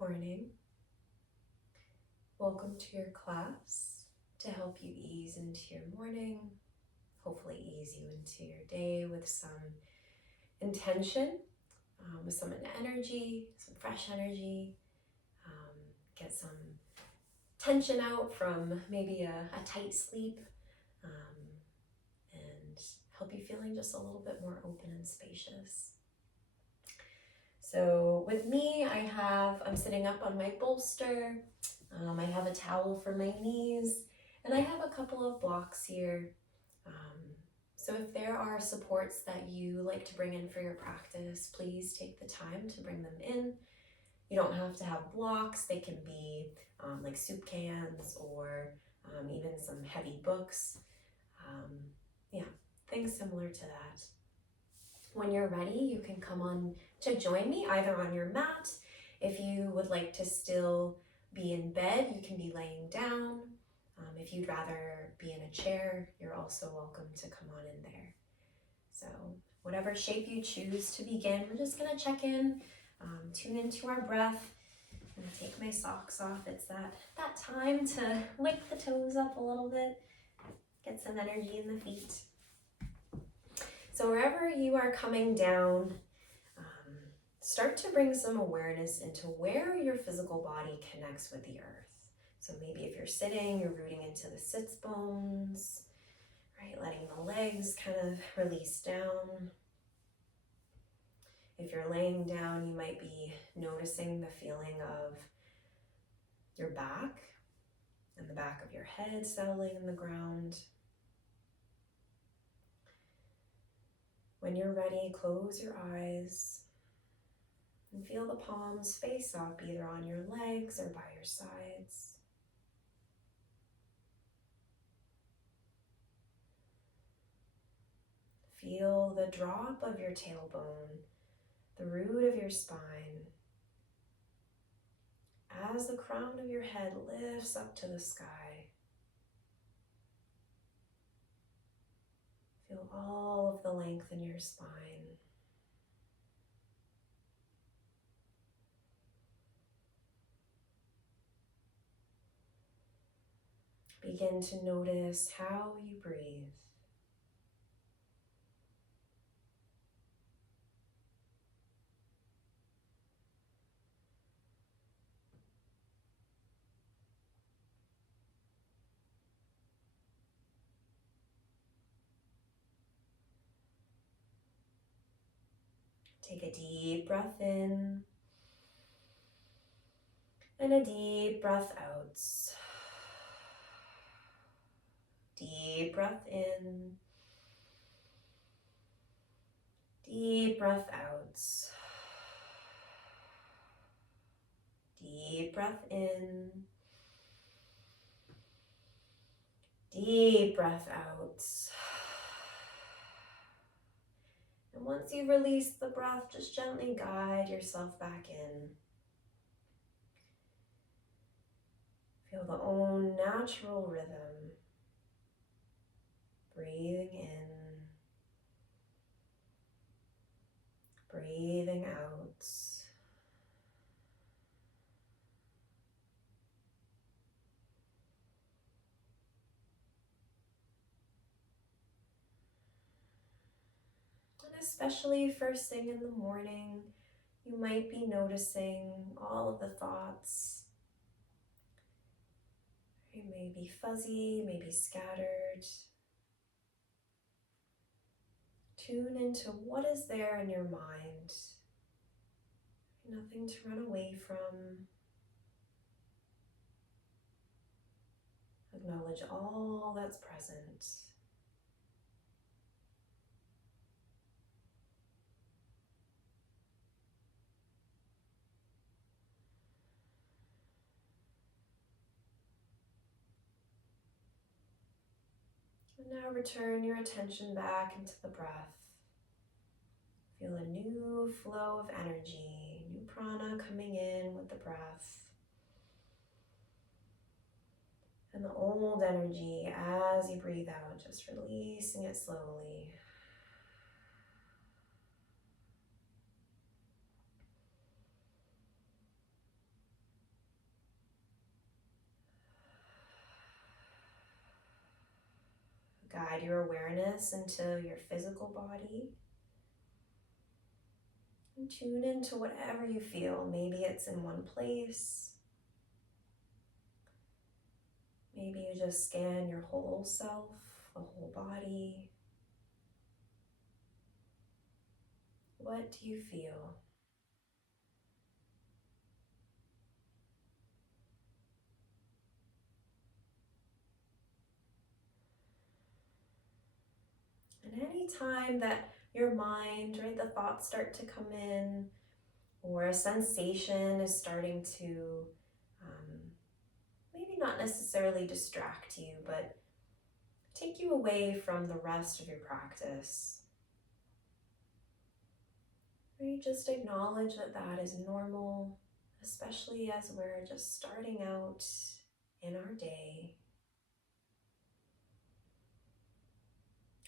Morning. Welcome to your class to help you ease into your morning, hopefully ease you into your day with some intention, with some energy, some fresh energy, get some tension out from maybe a tight sleep, and help you feeling just a little bit more open and spacious. So with me, I'm sitting up on my bolster. I have a towel for my knees, and I have a couple of blocks here. So if there are supports that you like to bring in for your practice, please take the time to bring them in. You don't have to have blocks. They can be like soup cans or even some heavy books. Things similar to that. When you're ready, you can come on to join me either on your mat. If you would like to still be in bed, you can be laying down. If you'd rather be in a chair, you're also welcome to come on in there. So whatever shape you choose to begin, we're just gonna check in, tune into our breath. I'm gonna take my socks off. It's that time to wake the toes up a little bit, get some energy in the feet. So wherever you are coming down, start to bring some awareness into where your physical body connects with the earth. So maybe if you're sitting, you're rooting into the sits bones, right? Letting the legs kind of release down. If you're laying down, you might be noticing the feeling of your back and the back of your head settling in the ground. When you're ready, close your eyes and feel the palms face up either on your legs or by your sides. Feel the drop of your tailbone, the root of your spine, as the crown of your head lifts up to the sky. Feel all of the length in your spine. Begin to notice how you breathe. Take a deep breath in and a deep breath out. Deep breath in, deep breath out. Deep breath in, deep breath out. And once you've released the breath, just gently guide yourself back in. Feel the own natural rhythm. Breathing in, breathing out. And especially first thing in the morning, you might be noticing all of the thoughts. They may be fuzzy, maybe scattered. Tune into what is there in your mind. Nothing to run away from. Acknowledge all that's present. And now return your attention back into the breath. Feel a new flow of energy, new prana coming in with the breath. And the old energy as you breathe out, just releasing it slowly. Guide your awareness into your physical body. And tune into whatever you feel. Maybe it's in one place. Maybe you just scan your whole self, the whole body. What do you feel? And any time that your mind, right, the thoughts start to come in, or a sensation is starting to maybe not necessarily distract you, but take you away from the rest of your practice, right, just acknowledge that that is normal, especially as we're just starting out in our day.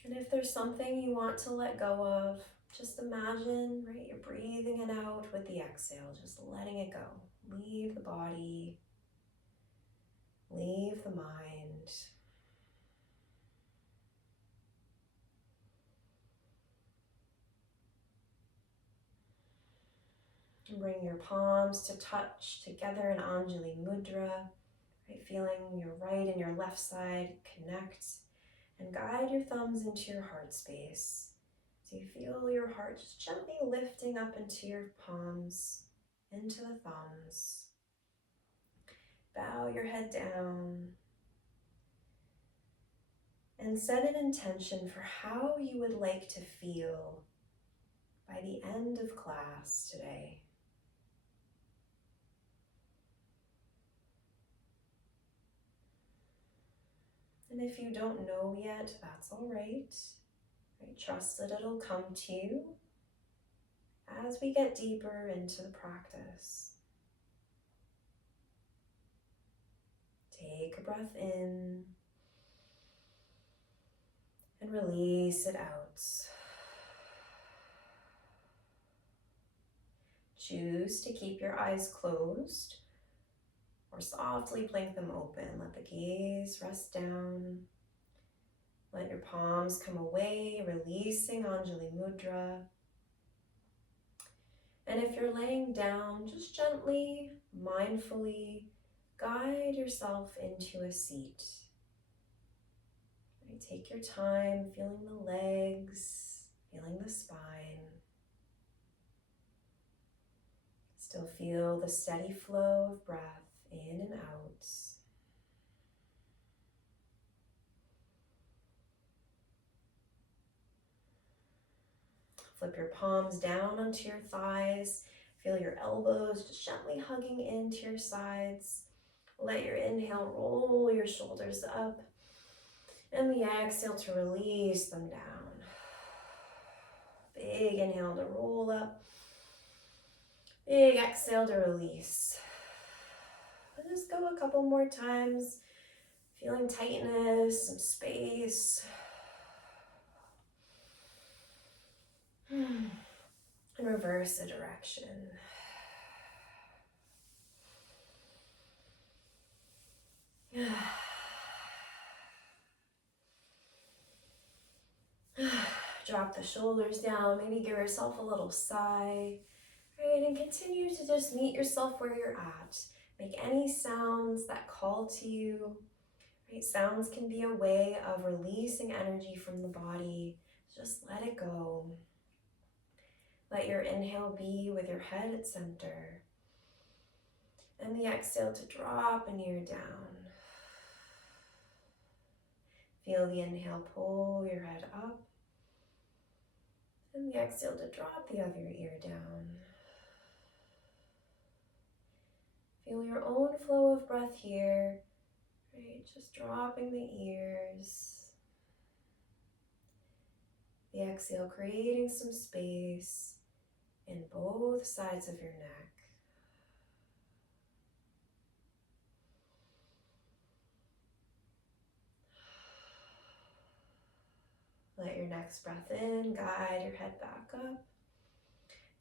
And if there's something you want to let go of, just imagine, right, you're breathing it out with the exhale, just letting it go. Leave the body, leave the mind. And bring your palms to touch together in Anjali Mudra, right, feeling your right and your left side connect. And guide your thumbs into your heart space. So you feel your heart just gently lifting up into your palms, into the thumbs. Bow your head down. And set an intention for how you would like to feel by the end of class today. And if you don't know yet, that's all right. Trust that it'll come to you as we get deeper into the practice. Take a breath in and release it out. Choose to keep your eyes closed or softly blink them open. Let the gaze rest down. Let your palms come away, releasing Anjali Mudra. And if you're laying down, just gently, mindfully guide yourself into a seat. Take your time, feeling the legs, feeling the spine. Still feel the steady flow of breath in and out. Flip your palms down onto your thighs. Feel your elbows just gently hugging into your sides. Let your inhale roll your shoulders up. And the exhale to release them down. Big inhale to roll up. Big exhale to release. And just go a couple more times. Feeling tightness, some space. And reverse the direction. Drop the shoulders down, maybe give yourself a little sigh, right? And continue to just meet yourself where you're at. Make any sounds that call to you, right? Sounds can be a way of releasing energy from the body. Just let it go. Let your inhale be with your head at center. And the exhale to drop an ear down. Feel the inhale pull your head up. And the exhale to drop the other ear down. Feel your own flow of breath here, right? Just dropping the ears. The exhale creating some space in both sides of your neck. Let your next breath in, guide your head back up.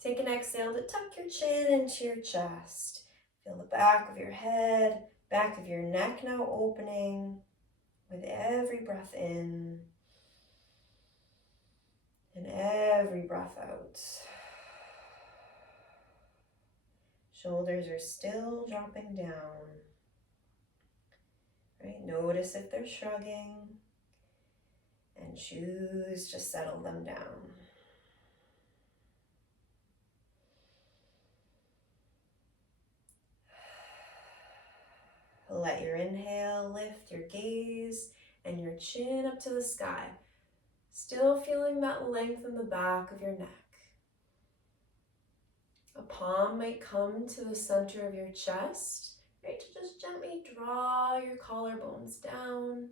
Take an exhale to tuck your chin into your chest. Feel the back of your head, back of your neck now opening. with every breath in and every breath out. Shoulders are still dropping down. Right? Notice if they're shrugging and choose to settle them down. Let your inhale lift your gaze and your chin up to the sky, still feeling that length in the back of your neck. A palm might come to the center of your chest, right? To just gently draw your collarbones down.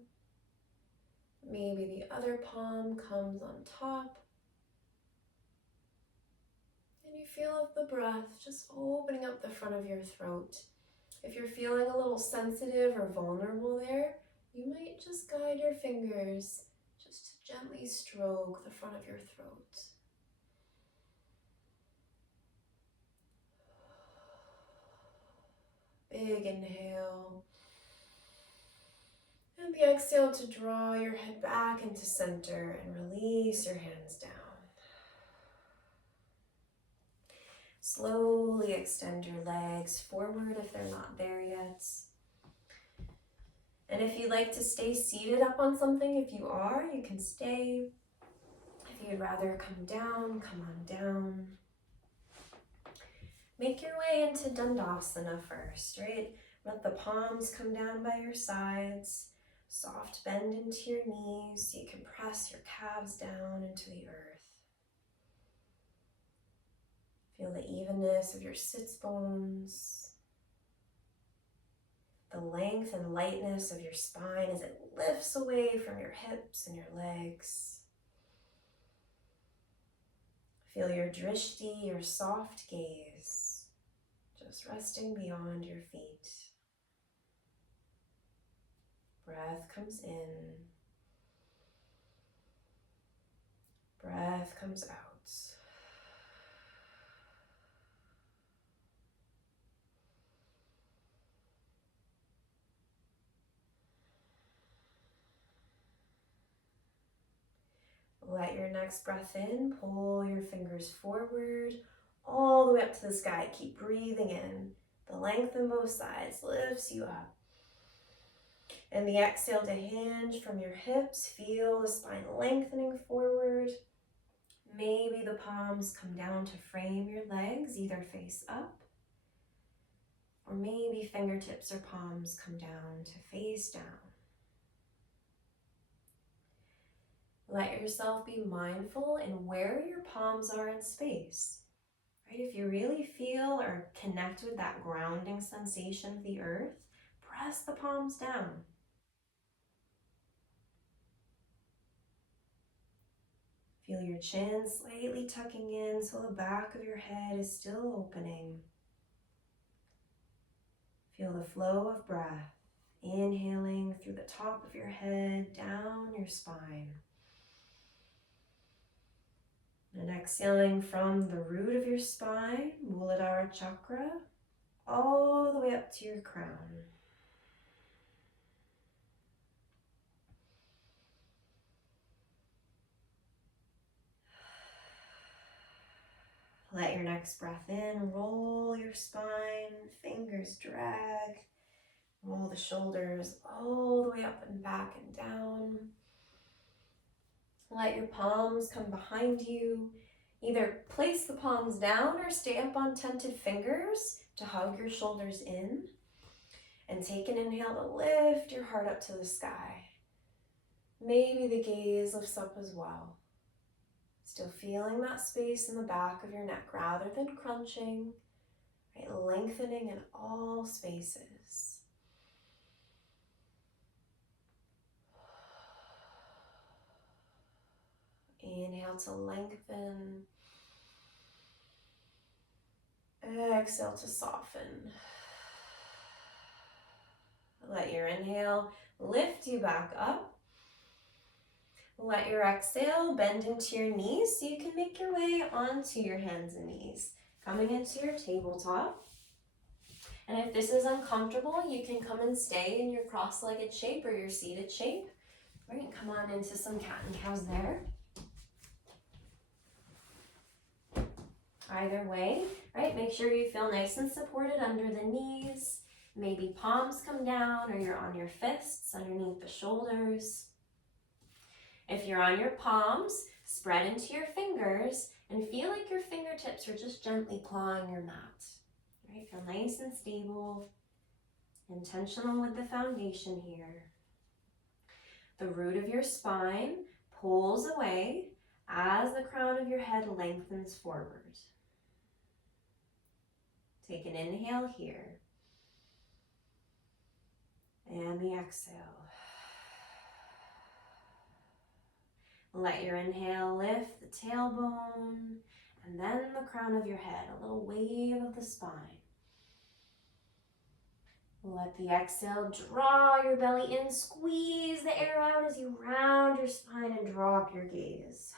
Maybe the other palm comes on top. And you feel the breath just opening up the front of your throat. If you're feeling a little sensitive or vulnerable there, you might just guide your fingers just to gently stroke the front of your throat. Big inhale. And the exhale to draw your head back into center and release your hands down. Slowly extend your legs forward if they're not there yet. And if you'd like to stay seated up on something, if you are, you can stay. If you'd rather come down, come on down. Make your way into Dandasana first, right? Let the palms come down by your sides. Soft bend into your knees so you can press your calves down into the earth. Feel the evenness of your sits bones. The length and lightness of your spine as it lifts away from your hips and your legs. Feel your drishti, your soft gaze, just resting beyond your feet. Breath comes in. Breath comes out. Let your next breath in, pull your fingers forward, all the way up to the sky. Keep breathing in. The length on both sides lifts you up. And the exhale to hinge from your hips. Feel the spine lengthening forward. Maybe the palms come down to frame your legs, either face up. Or maybe fingertips or palms come down to face down. Let yourself be mindful in where your palms are in space. Right? If you really feel or connect with that grounding sensation of the earth, press the palms down. Feel your chin slightly tucking in so the back of your head is still opening. Feel the flow of breath, inhaling through the top of your head, down your spine. And exhaling from the root of your spine, Muladhara chakra, all the way up to your crown. Let your next breath in, roll your spine, fingers drag, roll the shoulders all the way up and back and down. Let your palms come behind you. Either place the palms down or stay up on tented fingers to hug your shoulders in. And take an inhale to lift your heart up to the sky. Maybe the gaze lifts up as well. Still feeling that space in the back of your neck rather than crunching, right? Lengthening in all spaces. Inhale to lengthen. Exhale to soften. Let your inhale lift you back up. Let your exhale bend into your knees so you can make your way onto your hands and knees. Coming into your tabletop. And if this is uncomfortable, you can come and stay in your cross-legged shape or your seated shape. Right, and come on into some cat and cows there. Either way, right, make sure you feel nice and supported under the knees. Maybe palms come down or you're on your fists underneath the shoulders. If you're on your palms, spread into your fingers and feel like your fingertips are just gently clawing your mat. Right, feel nice and stable, intentional with the foundation here. The root of your spine pulls away as the crown of your head lengthens forward. Take an inhale here. And the exhale. Let your inhale lift the tailbone and then the crown of your head, a little wave of the spine. Let the exhale draw your belly in, squeeze the air out as you round your spine and drop your gaze.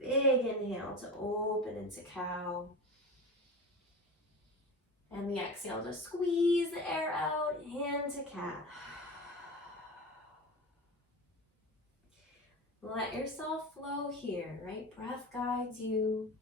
Big inhale to open into cow. And the exhale to squeeze the air out into cat. Let yourself flow here, right? Breath guides you.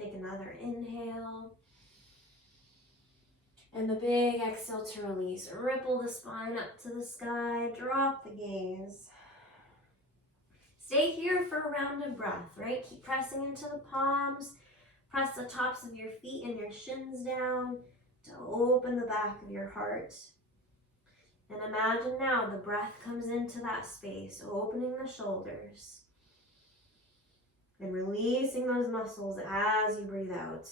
Take another inhale. And the big exhale to release. Ripple the spine up to the sky. Drop the gaze. Stay here for a round of breath, right? Keep pressing into the palms. Press the tops of your feet and your shins down to open the back of your heart. And imagine now the breath comes into that space, opening the shoulders. And releasing those muscles as you breathe out.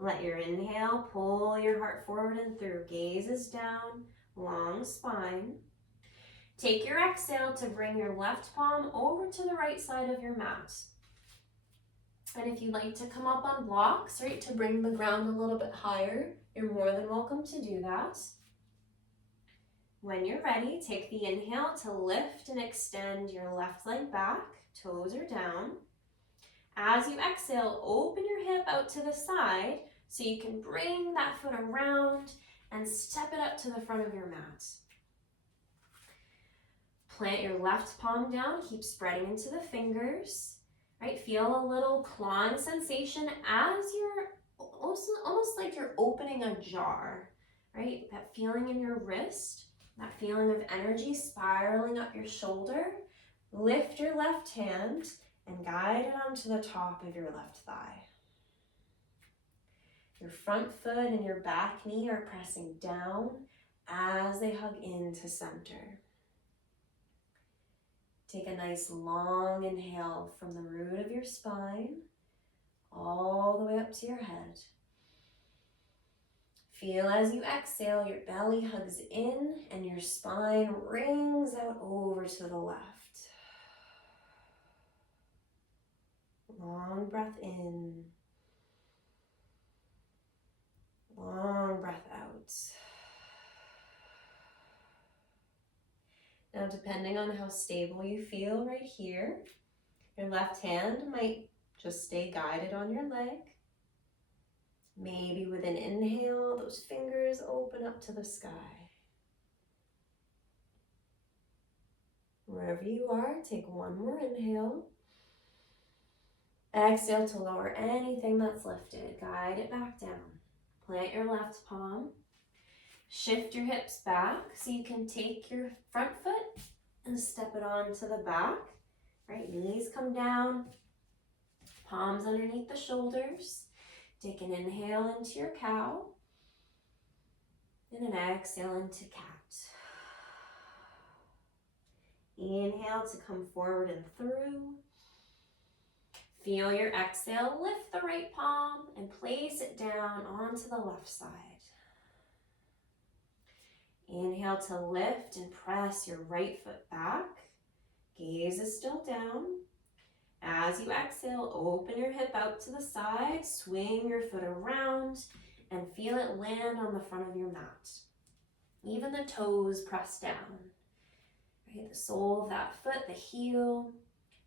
Let your inhale pull your heart forward and through. Gaze is down, long spine. Take your exhale to bring your left palm over to the right side of your mat. And if you'd like to come up on blocks, right, to bring the ground a little bit higher, you're more than welcome to do that. When you're ready, take the inhale to lift and extend your left leg back, toes are down. As you exhale, open your hip out to the side so you can bring that foot around and step it up to the front of your mat. Plant your left palm down, keep spreading into the fingers, right? Feel a little clawing sensation as you're almost like you're opening a jar, right? That feeling in your wrist, that feeling of energy spiraling up your shoulder. Lift your left hand and guide it onto the top of your left thigh. Your front foot and your back knee are pressing down as they hug into center. Take a nice long inhale from the root of your spine all the way up to your head. Feel as you exhale, your belly hugs in and your spine rings out over to the left. Long breath in. Long breath out. Now, depending on how stable you feel right here, your left hand might just stay guided on your leg. Maybe with an inhale, those fingers open up to the sky. Wherever you are, take one more inhale. Exhale to lower anything that's lifted. Guide it back down. Plant your left palm. Shift your hips back so you can take your front foot and step it onto the back. Right, knees come down. Palms underneath the shoulders. Take an inhale into your cow. And an exhale into cat. Inhale to come forward and through. feel your exhale. Lift the right palm and place it down onto the left side. Inhale to lift and press your right foot back. Gaze is still down. As you exhale, open your hip out to the side, swing your foot around, and feel it land on the front of your mat. Even the toes press down. Right? The sole of that foot, the heel,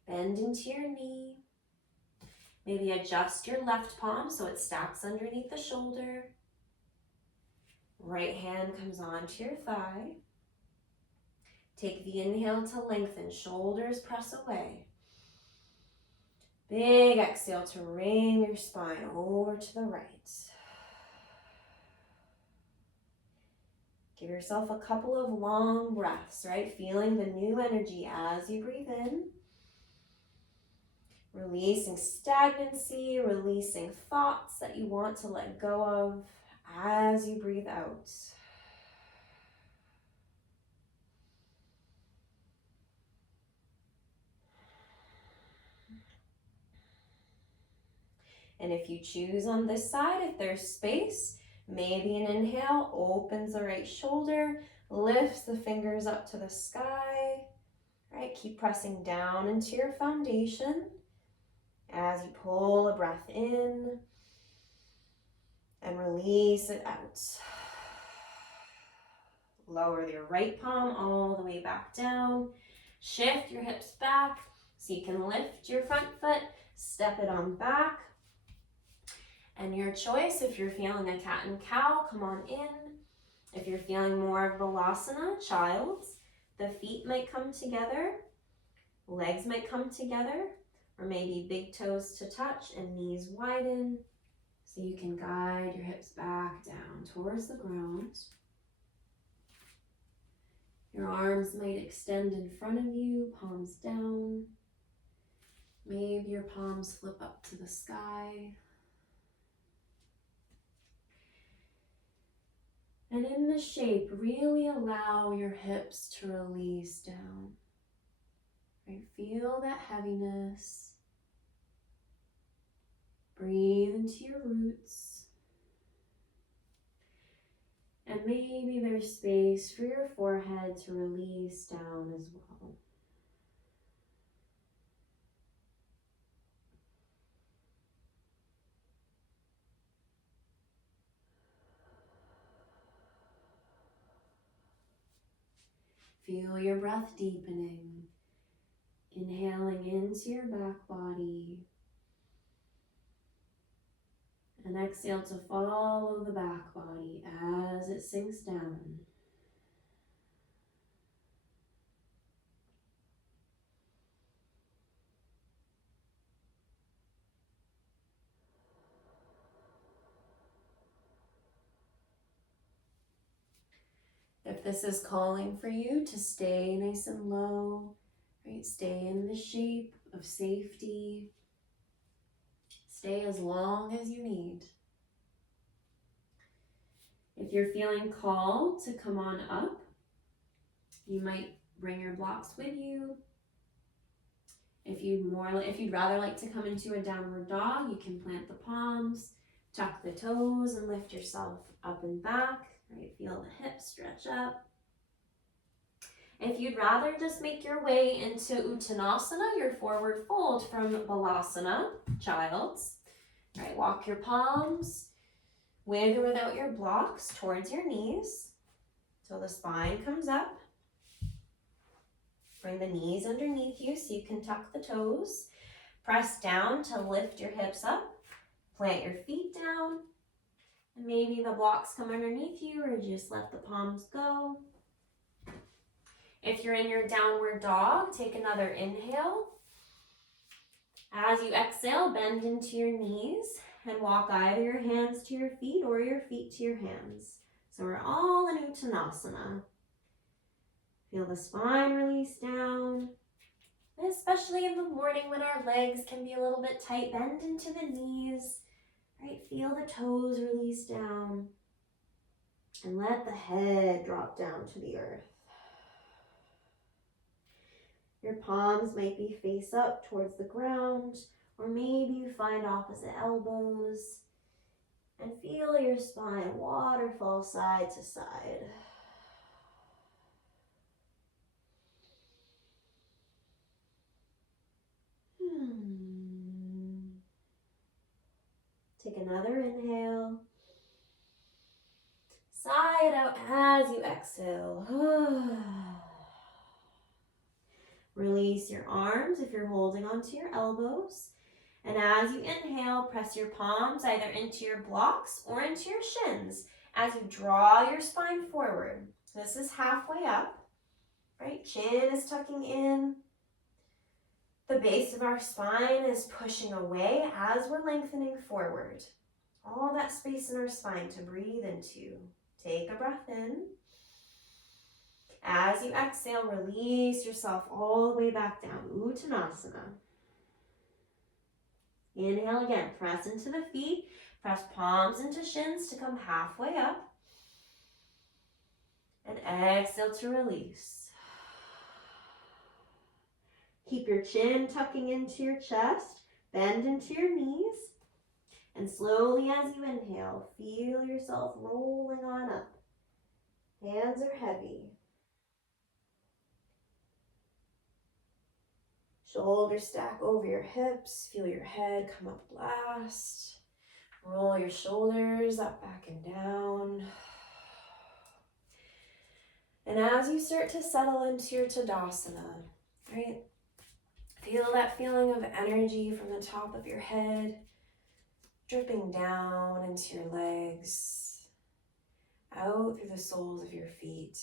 bend into your knee. Maybe adjust your left palm so it stacks underneath the shoulder. Right hand comes onto your thigh. Take the inhale to lengthen, shoulders press away. Big exhale to ring your spine over to the right. Give yourself a couple of long breaths, right? Feeling the new energy as you breathe in. Releasing stagnancy, releasing thoughts that you want to let go of as you breathe out. And if you choose on this side, if there's space, maybe an inhale opens the right shoulder, lifts the fingers up to the sky, right? Keep pressing down into your foundation as you pull a breath in and release it out. Lower your right palm all the way back down. Shift your hips back so you can lift your front foot, step it on back. And your choice, if you're feeling a cat and cow, come on in. If you're feeling more of Balasana, child's, the feet might come together, legs might come together, or maybe big toes to touch and knees widen. So you can guide your hips back down towards the ground. Your arms might extend in front of you, palms down. Maybe your palms flip up to the sky. And in this shape, really allow your hips to release down. Right? Feel that heaviness. Breathe into your roots. And maybe there's space for your forehead to release down as well. Feel your breath deepening, inhaling into your back body, and exhale to follow the back body as it sinks down. If this is calling for you to stay nice and low, right? Stay in the shape of safety. Stay as long as you need. If you're feeling called to come on up, you might bring your blocks with you. If you'd rather like to come into a downward dog, you can plant the palms, tuck the toes, and lift yourself up and back. Right? Feel the hips stretch up. If you'd rather just make your way into Uttanasana, your forward fold from Balasana, child's. Right? Walk your palms with or without your blocks towards your knees so the spine comes up. Bring the knees underneath you so you can tuck the toes. Press down to lift your hips up. Plant your feet down. And maybe the blocks come underneath you or just let the palms go. If you're in your downward dog, take another inhale. As you exhale, bend into your knees and walk either your hands to your feet or your feet to your hands. So we're all in Uttanasana. Feel the spine release down. And especially in the morning when our legs can be a little bit tight, bend into the knees. Right? Feel the toes release down. And let the head drop down to the earth. Your palms might be face up towards the ground, Or maybe you find opposite elbows and feel your spine waterfall side to side. Take another inhale. Sigh it out as you exhale. Release your arms if you're holding onto your elbows. And as you inhale, press your palms either into your blocks or into your shins as you draw your spine forward. This is halfway up, right? Chin is tucking in. The base of our spine is pushing away as we're lengthening forward. All that space in our spine to breathe into. Take a breath in. As you exhale, release yourself all the way back down, Uttanasana. Inhale again, press into the feet, press palms into shins to come halfway up. And exhale to release. Keep your chin tucking into your chest, bend into your knees. And slowly as you inhale, feel yourself rolling on up. Hands are heavy. Shoulders stack over your hips. Feel your head come up last. Roll your shoulders up, back, and down. And as you start to settle into your Tadasana, right? Feel that feeling of energy from the top of your head, dripping down into your legs, out through the soles of your feet.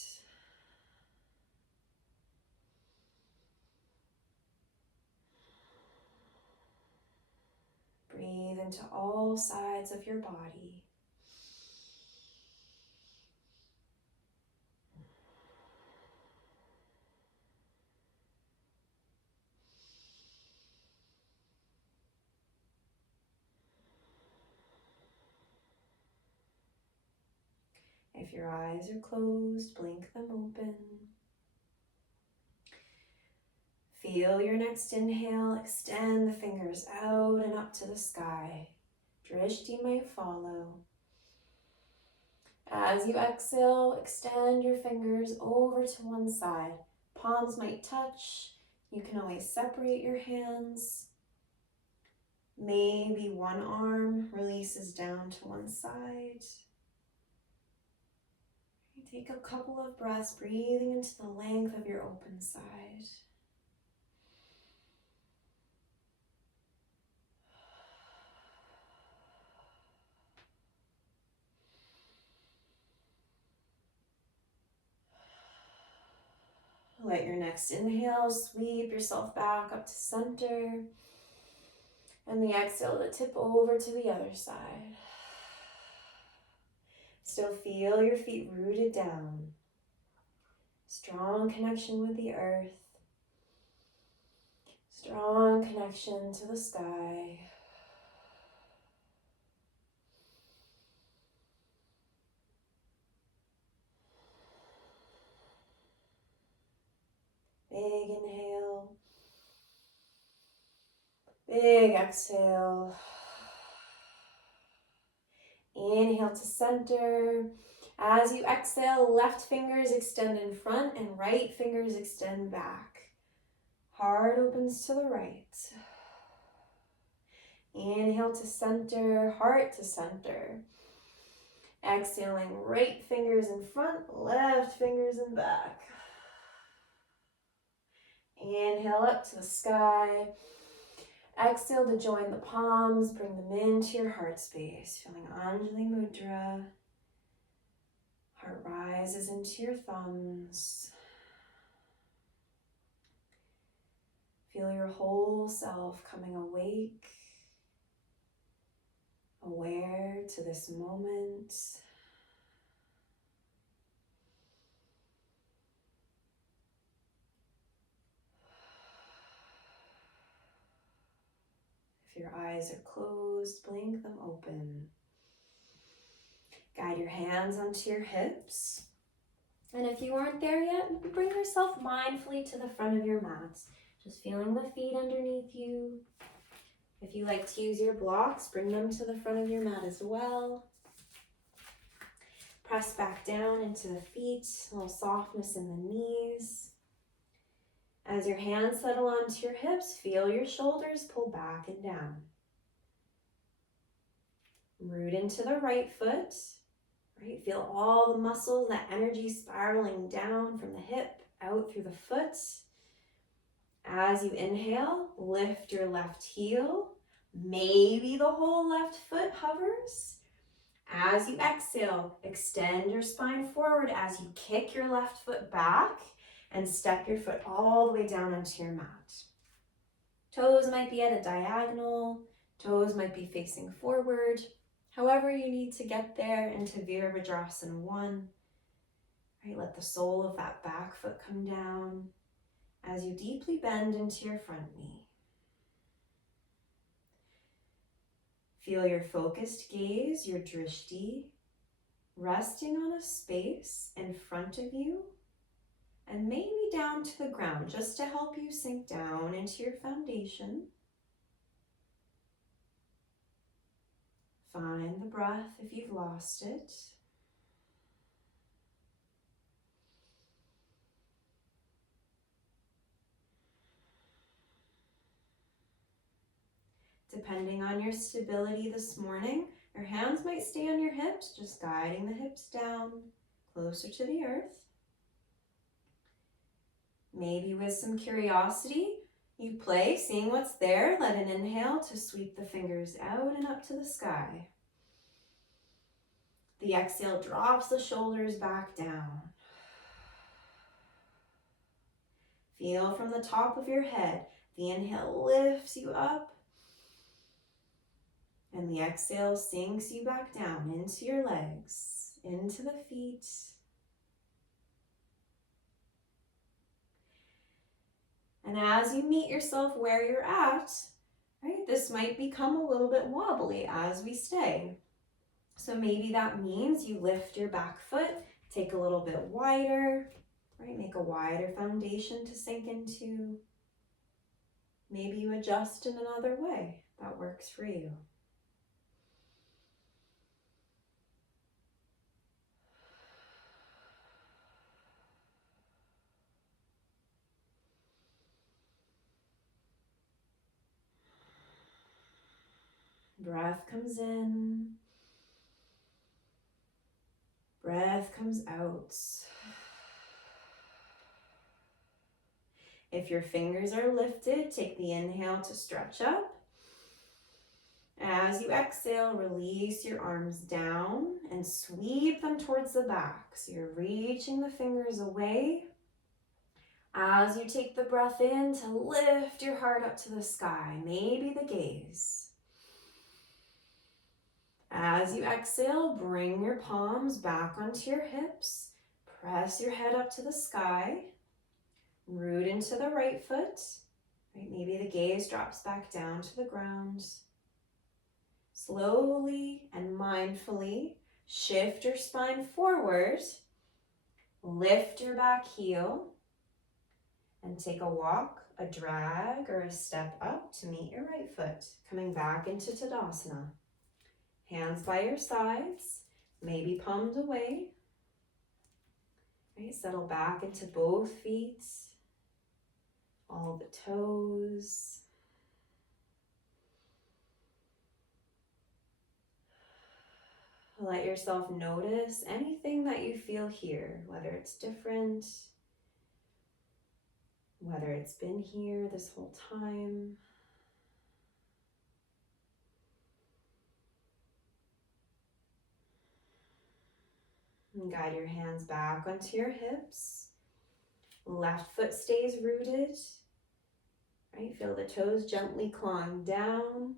Breathe into all sides of your body. If your eyes are closed, blink them open. Feel your next inhale, extend the fingers out and up to the sky. Drishti may follow. As you exhale, extend your fingers over to one side. Palms might touch. You can always separate your hands. Maybe one arm releases down to one side. Take a couple of breaths, breathing into the length of your open side. Let your next inhale sweep yourself back up to center. And the exhale to tip over to the other side. Still feel your feet rooted down. Strong connection with the earth. Strong connection to the sky. Big inhale. Big exhale. Inhale to center. As you exhale, left fingers extend in front and right fingers extend back. Heart opens to the right. Inhale to center, heart to center. Exhaling, right fingers in front, left fingers in back. Inhale up to the sky. Exhale to join the palms, bring them into your heart space. Feeling Anjali Mudra. Heart rises into your thumbs. Feel your whole self coming awake, aware to this moment. If your eyes are closed, blink them open. Guide your hands onto your hips. And if you aren't there yet, bring yourself mindfully to the front of your mat. Just feeling the feet underneath you. If you like to use your blocks, bring them to the front of your mat as well. Press back down into the feet, a little softness in the knees. As your hands settle onto your hips, feel your shoulders pull back and down. Root into the right foot. Right? Feel all the muscles, that energy spiraling down from the hip out through the foot. As you inhale, lift your left heel. Maybe the whole left foot hovers. As you exhale, extend your spine forward as you kick your left foot back and step your foot all the way down onto your mat. Toes might be at a diagonal, toes might be facing forward. However you need to get there into Virabhadrasana 1. Right, let the sole of that back foot come down as you deeply bend into your front knee. Feel your focused gaze, your drishti, resting on a space in front of you and maybe down to the ground, just to help you sink down into your foundation. Find the breath if you've lost it. Depending on your stability this morning, your hands might stay on your hips, just guiding the hips down closer to the earth. Maybe with some curiosity, you play, seeing what's there. Let an inhale to sweep the fingers out and up to the sky. The exhale drops the shoulders back down. Feel from the top of your head. The inhale lifts you up. And the exhale sinks you back down into your legs, into the feet. And as you meet yourself where you're at, right, this might become a little bit wobbly as we stay. So maybe that means you lift your back foot, take a little bit wider, right, make a wider foundation to sink into. Maybe you adjust in another way that works for you. Breath comes in, breath comes out. If your fingers are lifted, take the inhale to stretch up. As you exhale, release your arms down and sweep them towards the back. So you're reaching the fingers away. As you take the breath in to lift your heart up to the sky, maybe the gaze. As you exhale, bring your palms back onto your hips. Press your head up to the sky. Root into the right foot. Right, maybe the gaze drops back down to the ground. Slowly and mindfully shift your spine forward. Lift your back heel. And take a walk, a drag, or a step up to meet your right foot. Coming back into Tadasana. Hands by your sides, maybe palms away. Right, settle back into both feet, all the toes. Let yourself notice anything that you feel here, whether it's different, whether it's been here this whole time. And guide your hands back onto your hips. Left foot stays rooted. Right? Feel the toes gently clawing down.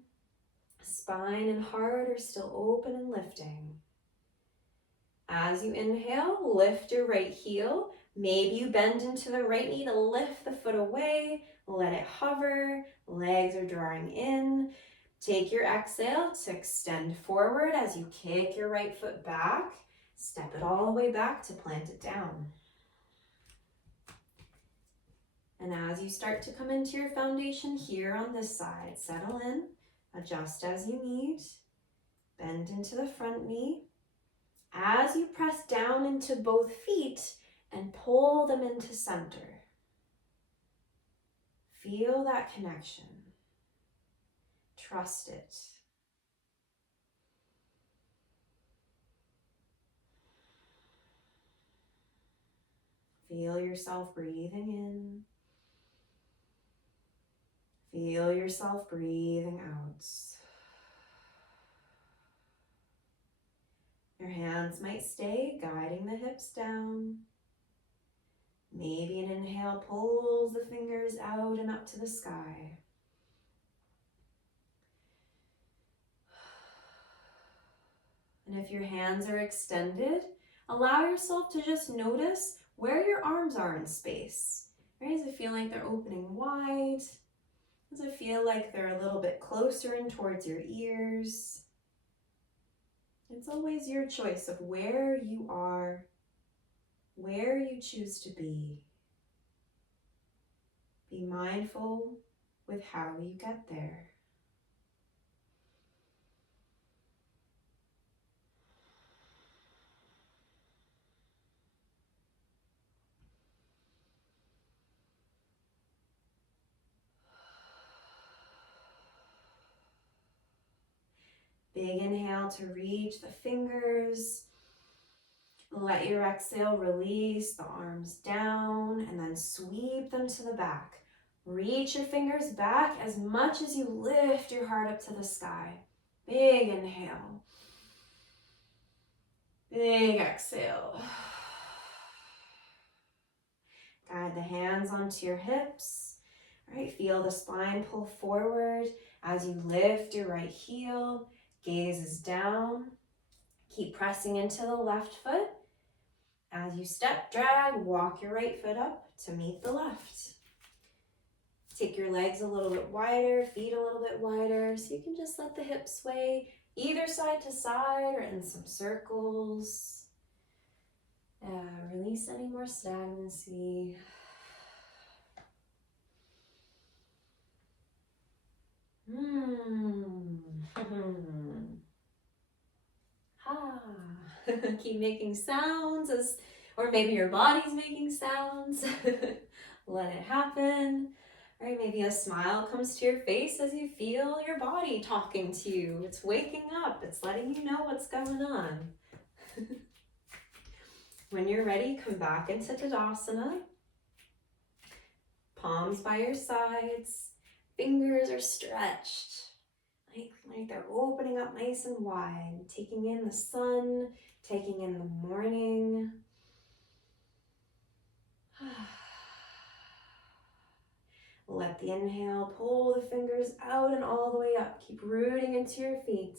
Spine and heart are still open and lifting. As you inhale, lift your right heel. Maybe you bend into the right knee to lift the foot away. Let it hover. Legs are drawing in. Take your exhale to extend forward as you kick your right foot back. Step it all the way back to plant it down. And as you start to come into your foundation here on this side, settle in. Adjust as you need. Bend into the front knee. As you press down into both feet and pull them into center. Feel that connection. Trust it. Feel yourself breathing in. Feel yourself breathing out. Your hands might stay guiding the hips down. Maybe an inhale pulls the fingers out and up to the sky. And if your hands are extended, allow yourself to just notice where your arms are in space. Right? Does it feel like they're opening wide? Does it feel like they're a little bit closer in towards your ears? It's always your choice of where you are, where you choose to be. Be mindful with how you get there. Big inhale to reach the fingers. Let your exhale release the arms down and then sweep them to the back. Reach your fingers back as much as you lift your heart up to the sky. Big inhale. Big exhale. Guide the hands onto your hips. All right, feel the spine pull forward as you lift your right heel. Gaze is down. Keep pressing into the left foot. As you step, drag, walk your right foot up to meet the left. Take your legs a little bit wider, feet a little bit wider, so you can just let the hips sway either side to side or in some circles. Release any more stagnancy. Keep making sounds, or maybe your body's making sounds. Let it happen. Right, maybe a smile comes to your face as you feel your body talking to you. It's waking up. It's letting you know what's going on. When you're ready, come back into Tadasana. Palms by your sides. Fingers are stretched. Like they're opening up nice and wide. Taking in the sun, taking in the morning. Let the inhale pull the fingers out and all the way up. Keep rooting into your feet.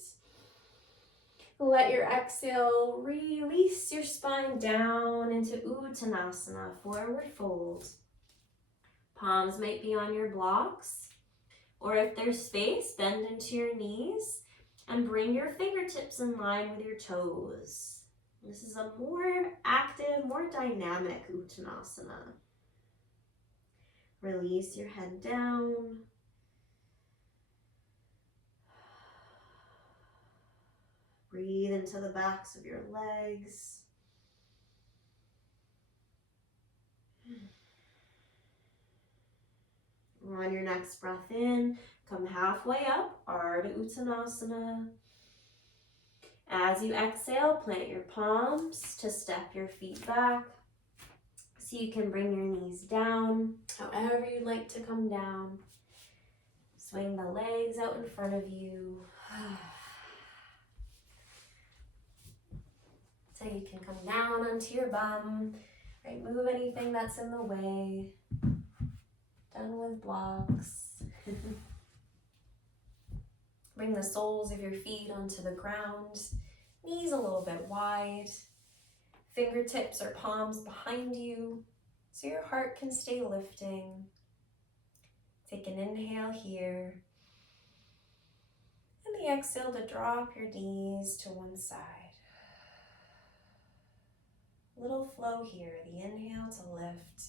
Let your exhale release your spine down into Uttanasana, forward fold. Palms might be on your blocks, or if there's space, bend into your knees and bring your fingertips in line with your toes. This is a more active, more dynamic Uttanasana. Release your head down. Breathe into the backs of your legs. On your next breath in, come halfway up, Ardha Uttanasana. As you exhale, plant your palms to step your feet back. So you can bring your knees down, however you'd like to come down. Swing the legs out in front of you. So you can come down onto your bum, right? Move anything that's in the way. Done with blocks. Bring the soles of your feet onto the ground. Knees a little bit wide. Fingertips or palms behind you so your heart can stay lifting. Take an inhale here. And the exhale to drop your knees to one side. Little flow here. The inhale to lift.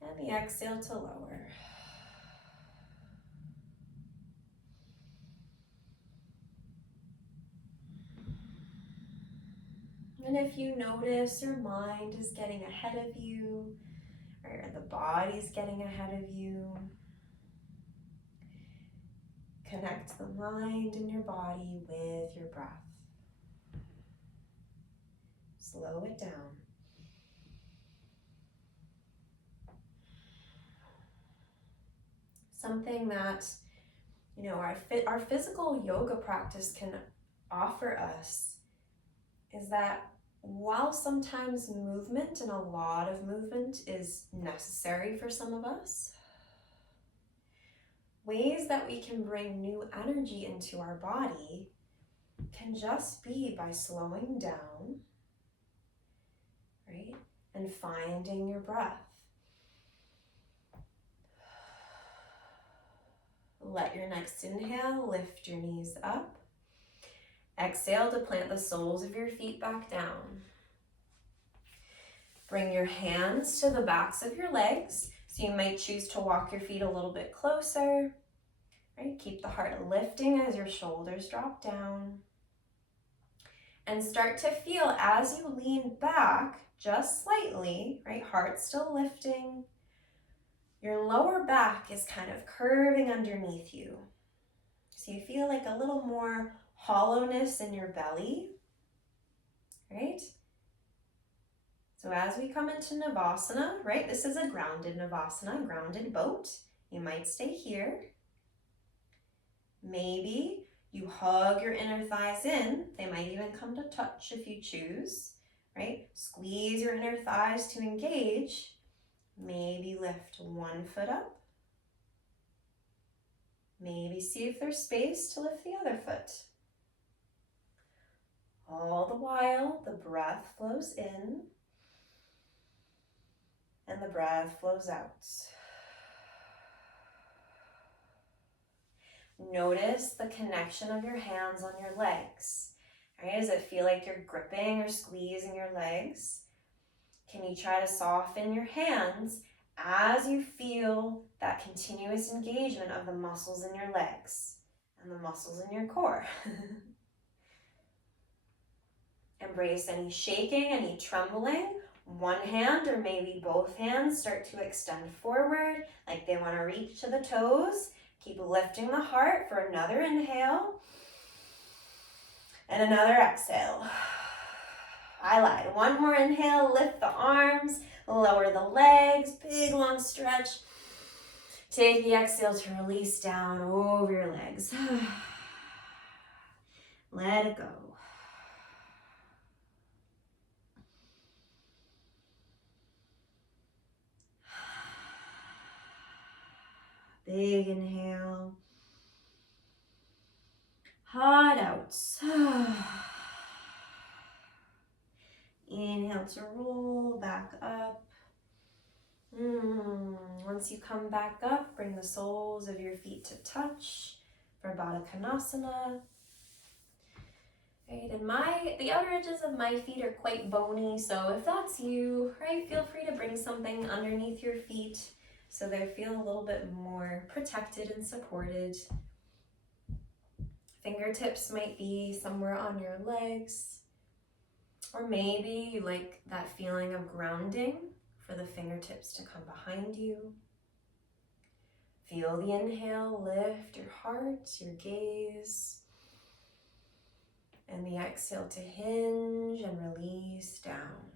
And the exhale to lower. And if you notice your mind is getting ahead of you, or the body's getting ahead of you, connect the mind and your body with your breath. Slow it down. Something that, our physical yoga practice can offer us is that while sometimes movement and a lot of movement is necessary for some of us, ways that we can bring new energy into our body can just be by slowing down, right? And finding your breath. Let your next inhale lift your knees up. Exhale to plant the soles of your feet back down. Bring your hands to the backs of your legs. So you might choose to walk your feet a little bit closer, right? Keep the heart lifting as your shoulders drop down. And start to feel as you lean back just slightly, right? Heart still lifting. Your lower back is kind of curving underneath you. So you feel like a little more hollowness in your belly, right? So as we come into Navasana, right? This is a grounded Navasana, grounded boat. You might stay here. Maybe you hug your inner thighs in. They might even come to touch if you choose, right? Squeeze your inner thighs to engage. Maybe lift one foot up. Maybe see if there's space to lift the other foot. All the while, the breath flows in and the breath flows out. Notice the connection of your hands on your legs. Right? Does it feel like you're gripping or squeezing your legs? Can you try to soften your hands as you feel that continuous engagement of the muscles in your legs and the muscles in your core? Embrace any shaking, any trembling. One hand or maybe both hands start to extend forward like they want to reach to the toes. Keep lifting the heart for another inhale and another exhale. I lied. One more inhale, lift the arms, lower the legs, big long stretch. Take the exhale to release down over your legs. Let it go. Big inhale. Hot out. Inhale to roll back up. Once you come back up, bring the soles of your feet to touch for Baddha Konasana. Right, and the outer edges of my feet are quite bony, so if that's you, right, feel free to bring something underneath your feet so they feel a little bit more protected and supported. Fingertips might be somewhere on your legs, or maybe you like that feeling of grounding for the fingertips to come behind you. Feel the inhale, lift your heart, your gaze, and the exhale to hinge and release down.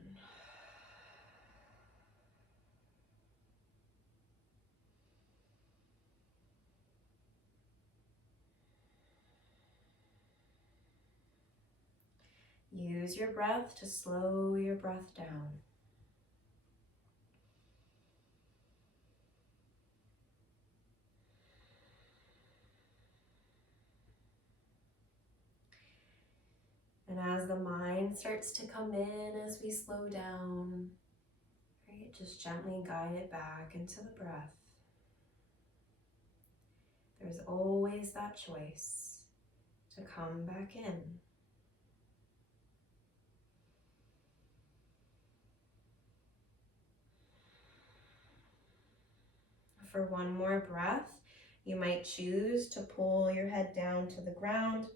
Use your breath to slow your breath down. And as the mind starts to come in, as we slow down, right, just gently guide it back into the breath. There's always that choice to come back in. For one more breath, you might choose to pull your head down to the ground.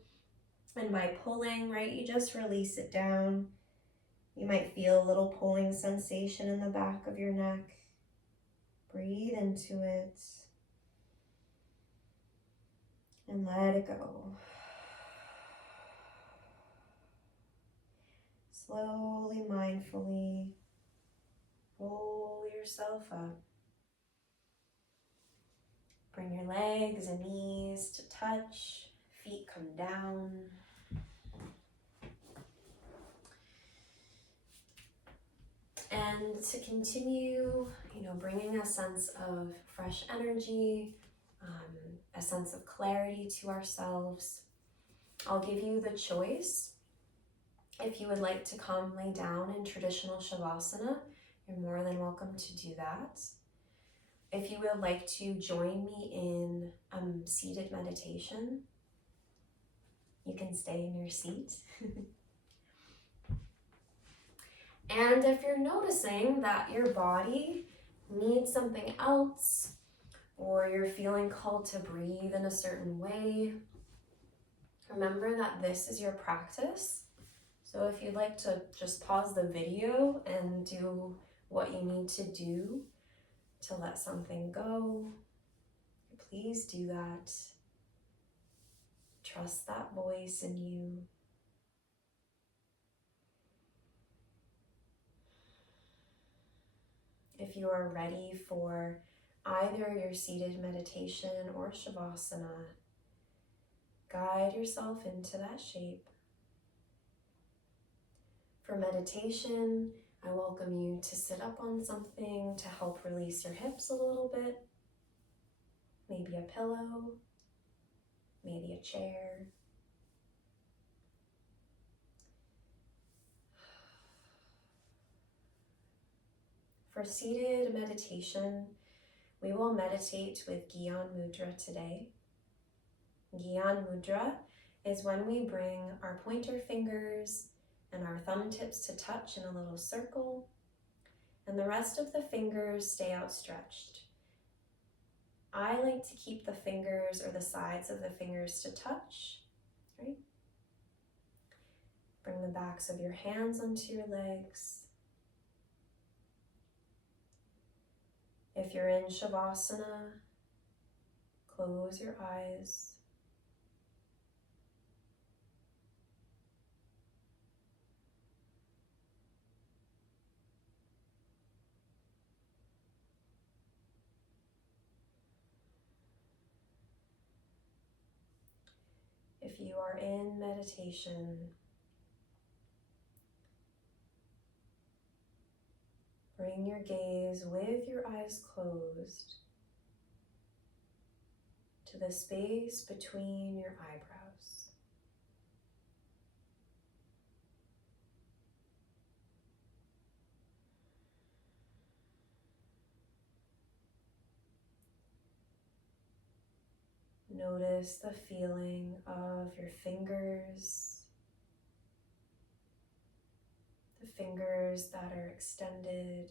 And by pulling, right, you just release it down. You might feel a little pulling sensation in the back of your neck. Breathe into it and let it go. Slowly, mindfully roll yourself up. Bring your legs and knees to touch, feet come down. And to continue, bringing a sense of fresh energy, a sense of clarity to ourselves, I'll give you the choice. If you would like to come lay down in traditional Shavasana, you're more than welcome to do that. If you would like to join me in seated meditation, you can stay in your seat. And if you're noticing that your body needs something else, or you're feeling called to breathe in a certain way, remember that this is your practice. So if you'd like to just pause the video and do what you need to do to let something go, please do that. Trust that voice in you. If you are ready for either your seated meditation or Shavasana, guide yourself into that shape. For meditation, I welcome you to sit up on something to help release your hips a little bit. Maybe a pillow, maybe a chair. For seated meditation, we will meditate with Gyan Mudra today. Gyan Mudra is when we bring our pointer fingers and our thumb tips to touch in a little circle, and the rest of the fingers stay outstretched. I like to keep the fingers or the sides of the fingers to touch, right? Bring the backs of your hands onto your legs. If you're in Shavasana, close your eyes. If you are in meditation, bring your gaze with your eyes closed to the space between your eyebrows. Notice the feeling of your fingers, the fingers that are extended.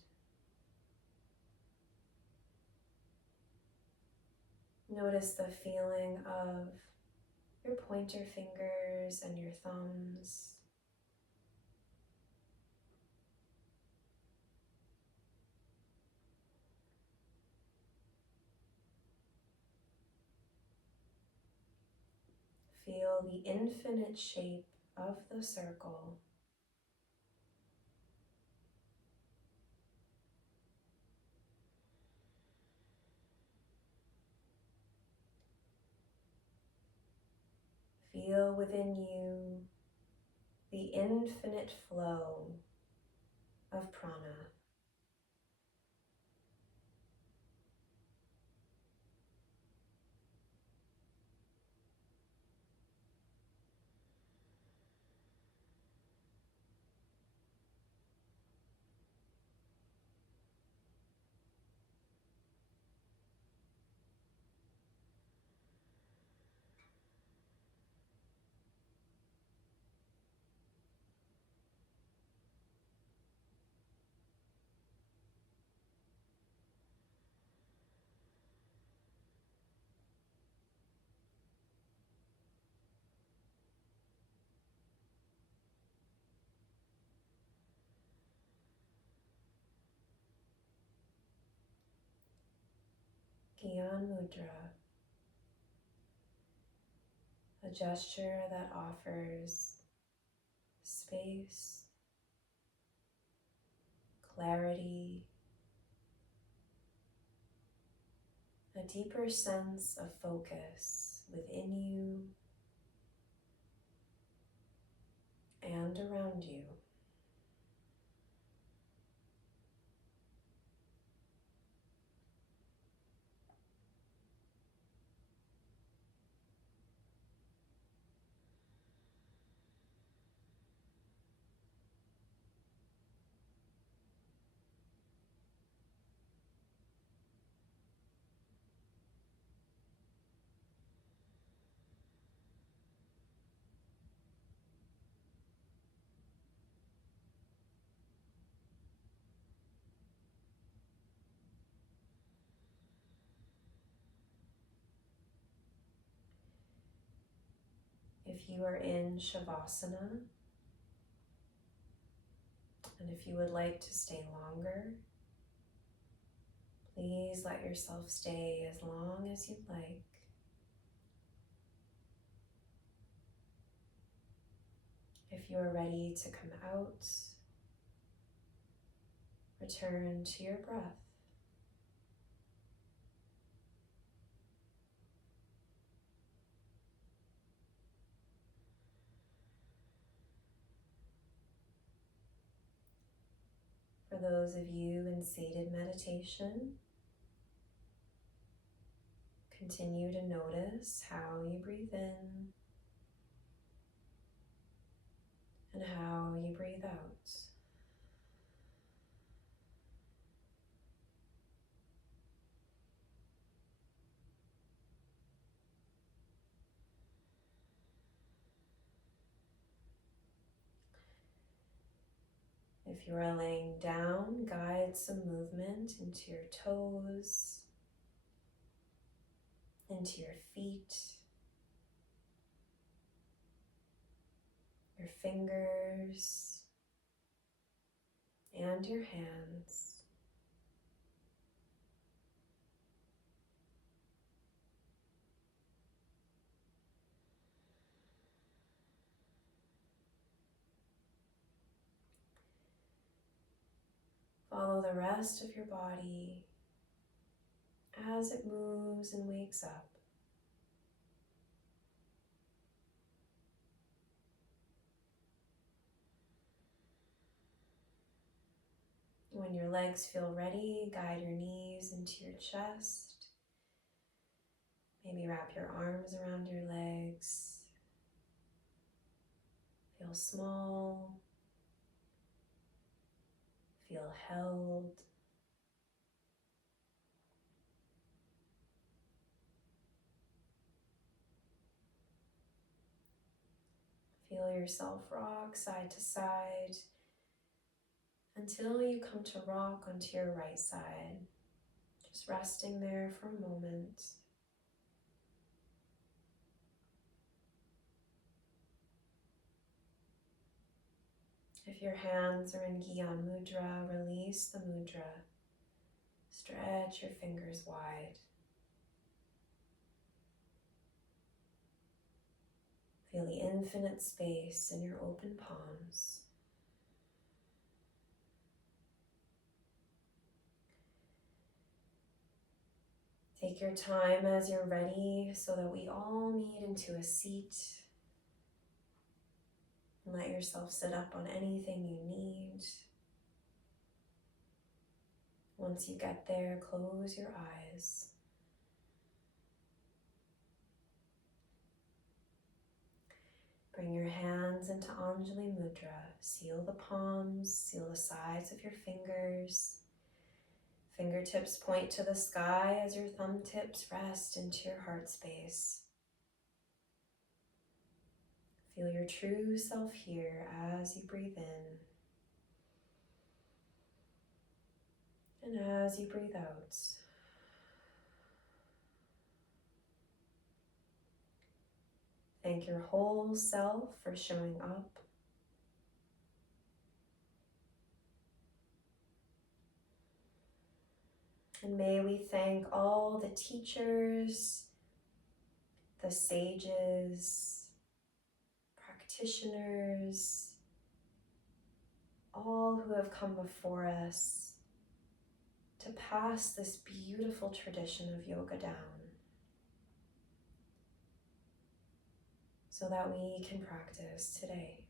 Notice the feeling of your pointer fingers and your thumbs. Feel the infinite shape of the circle. Feel within you the infinite flow of prana. Gyan Mudra, a gesture that offers space, clarity, a deeper sense of focus within you and around you. If you are in Shavasana, and if you would like to stay longer, please let yourself stay as long as you'd like. If you are ready to come out, return to your breath. For those of you in seated meditation, continue to notice how you breathe in and how you breathe out. If you are laying down, guide some movement into your toes, into your feet, your fingers, and your hands. Follow the rest of your body as it moves and wakes up. When your legs feel ready, guide your knees into your chest. Maybe wrap your arms around your legs. Feel small. Feel held. Feel yourself rock side to side until you come to rock onto your right side. Just resting there for a moment. If your hands are in Gyan Mudra, release the mudra. Stretch your fingers wide. Feel the infinite space in your open palms. Take your time as you're ready so that we all meet into a seat. And let yourself sit up on anything you need. Once you get there, close your eyes. Bring your hands into Anjali Mudra. Seal the palms, seal the sides of your fingers. Fingertips point to the sky as your thumb tips rest into your heart space. Feel your true self here as you breathe in and as you breathe out. Thank your whole self for showing up. And may we thank all the teachers, the sages, practitioners, all who have come before us to pass this beautiful tradition of yoga down so that we can practice today.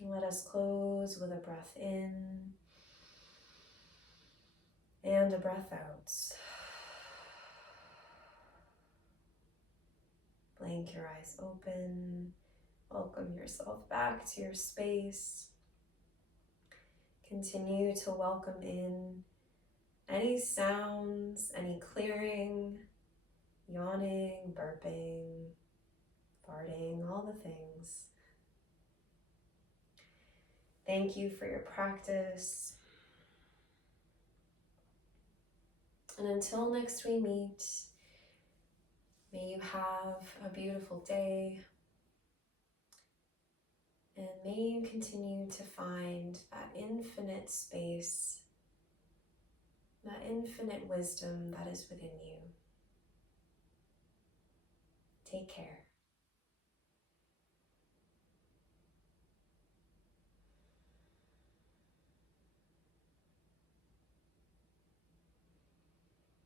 Let us close with a breath in and a breath out. Blink your eyes open. Welcome yourself back to your space. Continue to welcome in any sounds, any clearing, yawning, burping, farting, all the things. Thank you for your practice. And until next we meet, may you have a beautiful day. And may you continue to find that infinite space, that infinite wisdom that is within you. Take care.